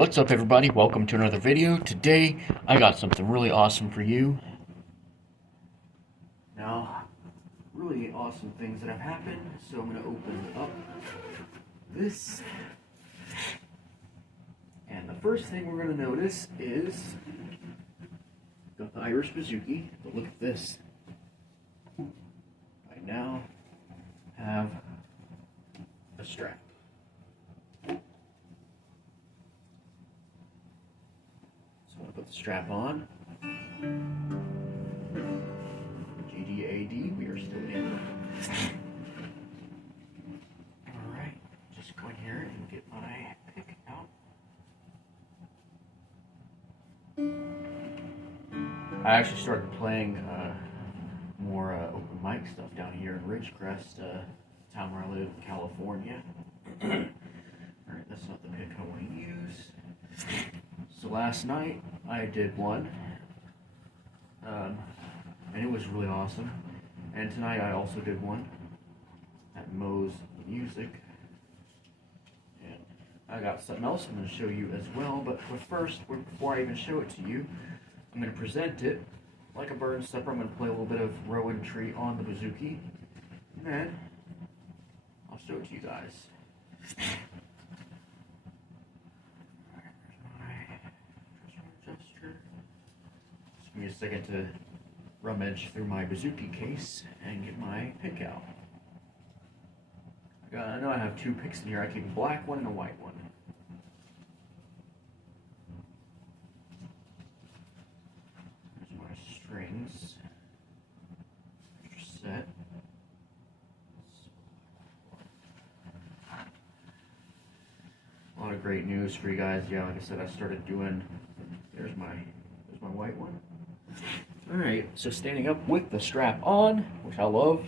What's up, everybody? Welcome to another video. Today I got something really awesome for you. Now, really awesome things that have happened, so I'm going to open up this. And the first thing we're going to notice is got the Irish bouzouki, but look at this. I now have a strap. I'm going to put the strap on. GDAD, we are still in. Alright, just go in here and get my pick out. I actually started playing more open mic stuff down here in Ridgecrest, town where I live, California. Alright, that's not the pick I want to use. So last night I did one, and it was really awesome. And tonight I also did one at Mo's Music. And I got something else I'm going to show you as well. But first, before I even show it to you, I'm going to present it like a bird stepper. I'm going to play a little bit of rowan tree on the bouzouki, and then I'll show it to you guys. Give me a second to rummage through my bouzouki case and get my pick out. I know I have two picks in here. I keep a black one and a white one. There's my strings. Set. A lot of great news for you guys. Yeah, like I said, I started doing. There's my white one. Alright, so standing up with the strap on, which I love.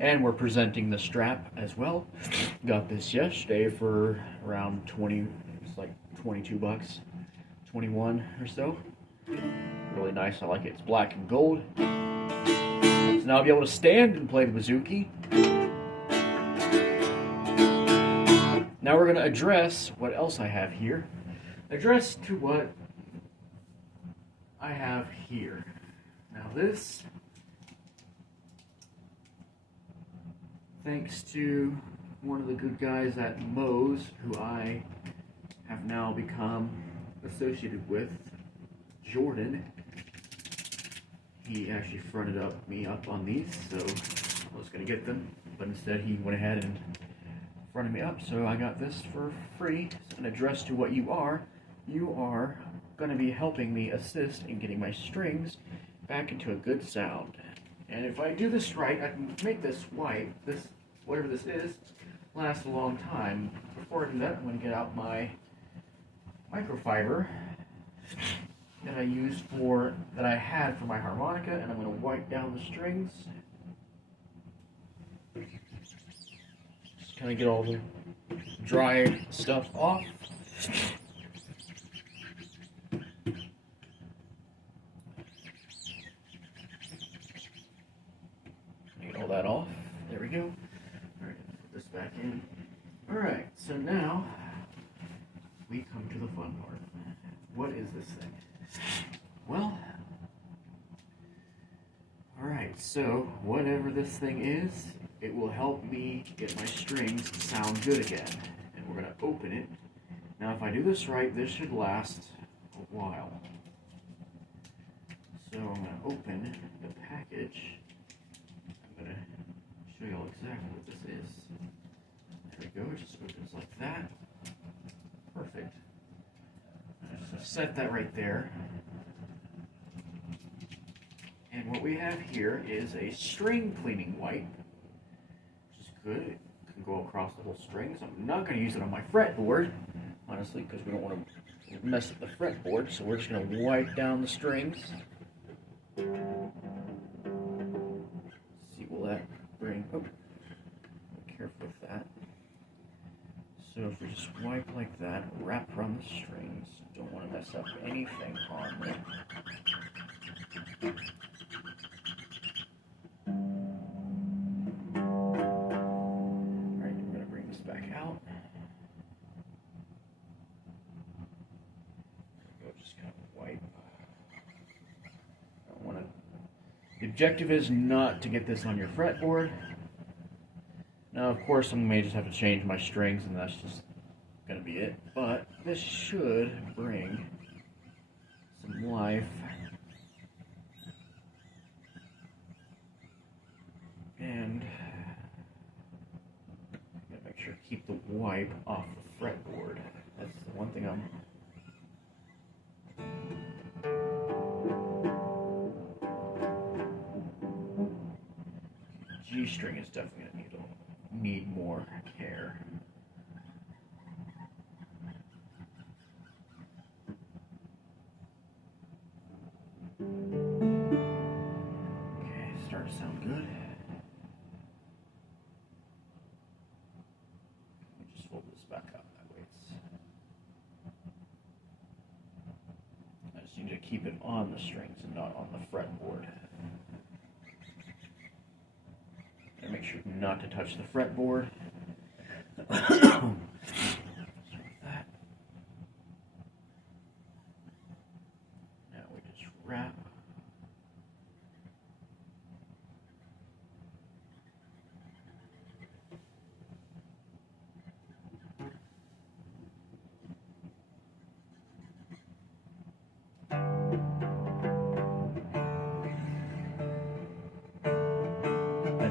And we're presenting the strap as well. Got this yesterday for around 20, it's like 22 bucks, 21 or so. Really nice, I like it. It's black and gold. So now I'll be able to stand and play the bouzouki. Now we're gonna address what else I have here. Address to what I have here. Now this, thanks to one of the good guys at Mo's, who I have now become associated with, Jordan. He actually fronted me up on these, so I was going to get them, but instead he went ahead and fronted me up, so I got this for free. And addressed to what you are going to be helping me assist in getting my strings back into a good sound. And if I do this right, I can make this white, whatever this is, last a long time. Before I do that, I'm going to get out my microfiber that I had for my harmonica, and I'm going to wipe down the strings. Just kind of get all the dry stuff off. Get all that off. There we go. Alright, put this back in. Alright, so now we come to the fun part. What is this thing? Well, alright, so whatever this thing is, it will help me get my strings to sound good again. And we're going to open it. Now if I do this right, this should last a while. So I'm going to open the package. I'm going to show you all exactly what this is. There we go, it just opens like that. Perfect. I'm just set that right there. And what we have here is a string cleaning wipe, which is good. It can go across the whole strings. I'm not going to use it on my fretboard, honestly, because we don't want to mess up the fretboard. So we're just going to wipe down the strings. See, will that bring? Oh, be careful with that. So if we just wipe like that, wrap around the strings. Don't want to mess up anything on them. The objective is not to get this on your fretboard. Now, of course, I may just have to change my strings, and that's just going to be it. But this should bring some life. And I'm going to make sure to keep the wipe off the fretboard. That's the one thing I'm... G string is definitely going to need more care. Okay, starting to sound good. Let me just fold this back up that way. I just need to keep it on the strings and not on the fretboard. And make sure not to touch the fretboard. That. Now we just wrap.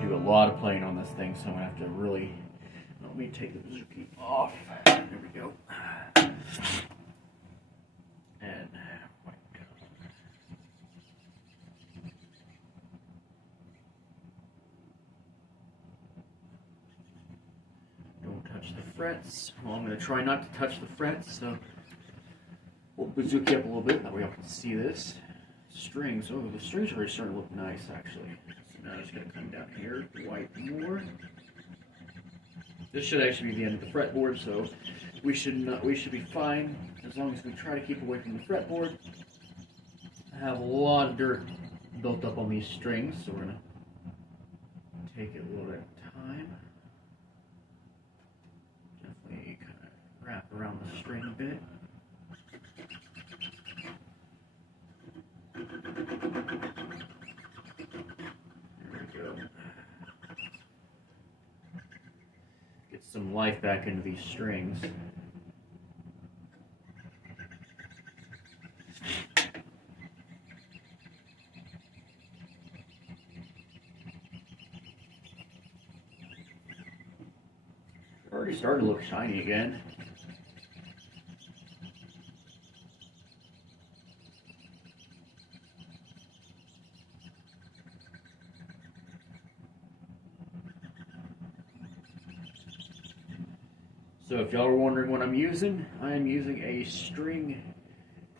A lot of playing on this thing, so I'm gonna have to really let me take the bouzouki off. There we go. And don't touch the frets. Well, I'm gonna try not to touch the frets, so we'll bouzouki up a little bit. That way y'all can see this. Strings. Oh, the strings are already starting to look nice, actually. Now I'm just going to come down here, wipe more. This should actually be the end of the fretboard, so we should be fine as long as we try to keep away from the fretboard. I have a lot of dirt built up on these strings, so we're going to take it a little at a time. Definitely kind of wrap around the string a bit. Get some life back into these strings. Already starting to look shiny again. So if y'all were wondering what I'm using, I am using a string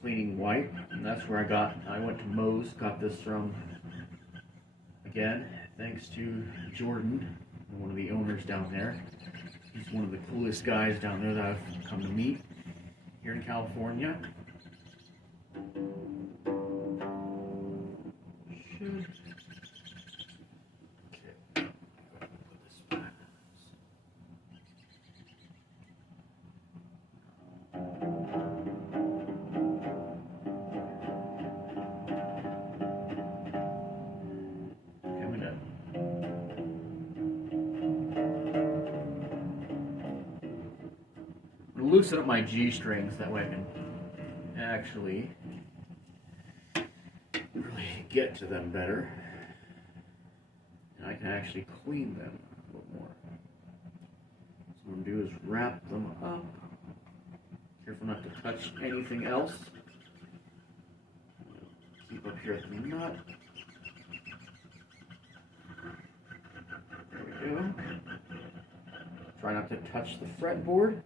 cleaning wipe, and that's where I went to Moe's, got this from, again, thanks to Jordan, one of the owners down there. He's one of the coolest guys down there that I've come to meet here in California. Loosen up my G strings, that way I can actually really get to them better. And I can actually clean them a little more. So what I'm going to do is wrap them up. Careful not to touch anything else. Keep up here at the nut. There we go. Try not to touch the fretboard.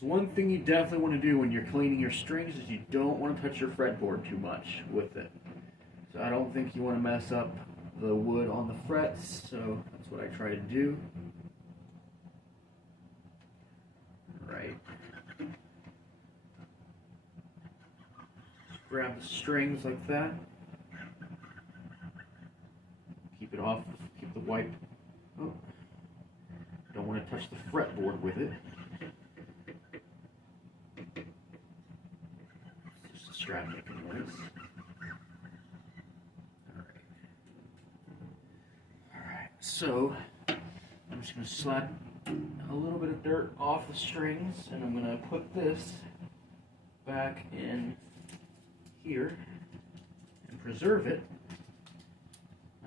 So one thing you definitely want to do when you're cleaning your strings is you don't want to touch your fretboard too much with it. So I don't think you want to mess up the wood on the frets, so that's what I try to do. Right. Grab the strings like that. Keep it off, keep the wipe. Oh. Don't want to touch the fretboard with it. It's just a strap making noise. Alright, so I'm just going to slap a little bit of dirt off the strings, and I'm going to put this back in here and preserve it.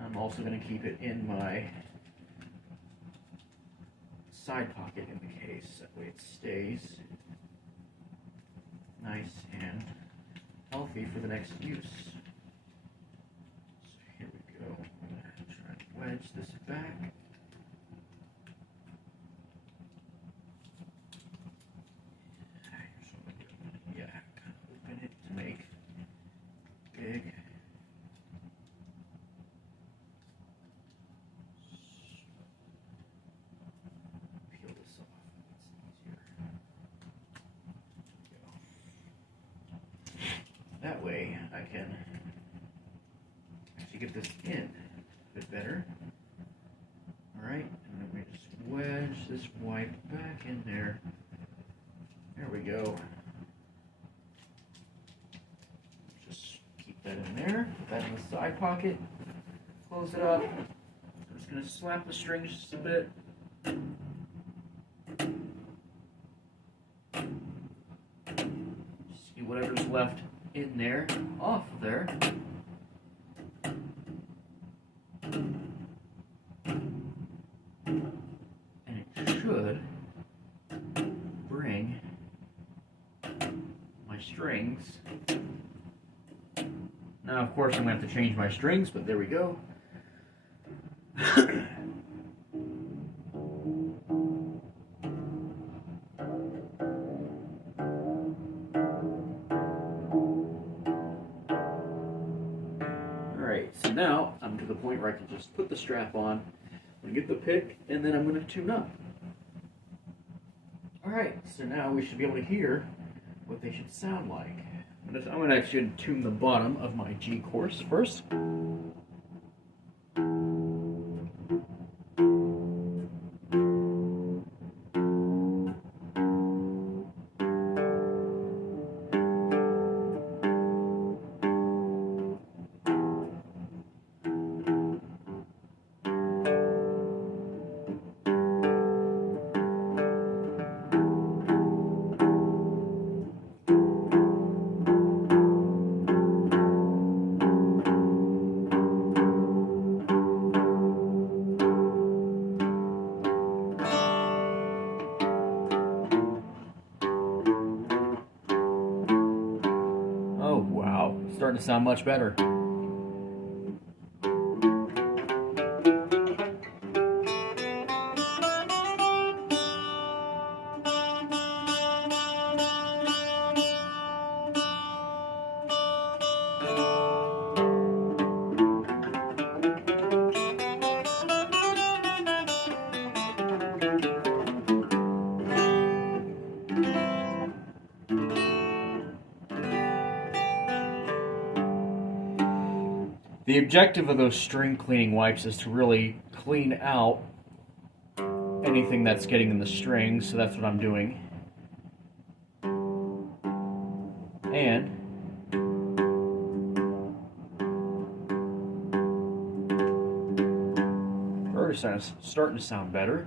I'm also going to keep it in my side pocket in the case, that way it stays nice and healthy for the next use. So here we go. I'm going to try and wedge this back. Yeah, kind of open it to make big. Peel this off. It's easier. That way I can actually get this in a bit better. Alright, and then we just wedge this wipe back in there. There we go. Just keep that in there, put that in the side pocket, close it up. I'm just going to slap the strings just a bit. See whatever's left in there, off of there. And it should bring my strings. Now, of course, I'm going to have to change my strings, but there we go. Alright, so now I'm to the point where I can just put the strap on, I'm going to get the pick, and then I'm going to tune up. Alright, so now we should be able to hear what they should sound like. I'm going to actually tune the bottom of my G course first. Oh wow, starting to sound much better. The objective of those string cleaning wipes is to really clean out anything that's getting in the strings, so that's what I'm doing. And starting to sound better.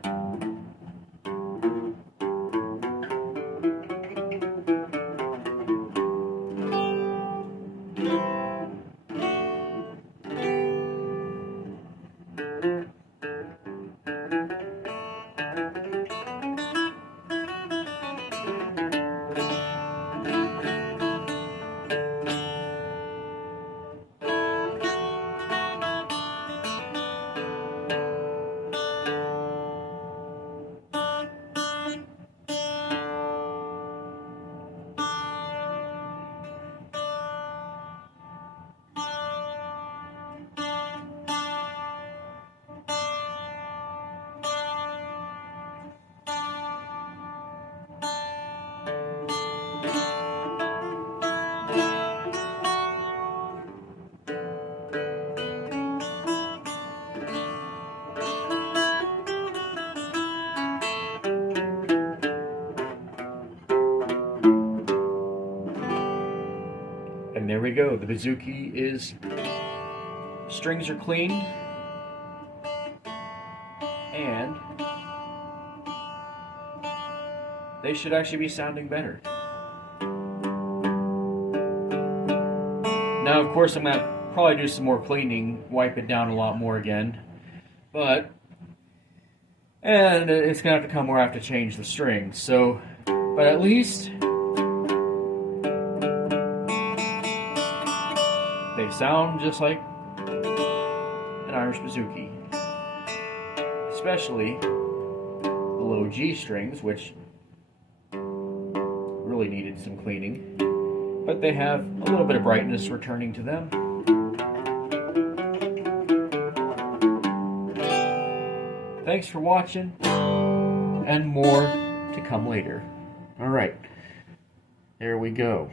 we go. The bouzouki is, strings are clean, and they should actually be sounding better. Now, of course, I'm going to probably do some more cleaning, wipe it down a lot more again, and it's going to have to come where I have to change the strings. So, but at least they sound just like an Irish bouzouki, especially the low G strings, which really needed some cleaning, but they have a little bit of brightness returning to them. Thanks for watching, and more to come later. All right, there we go.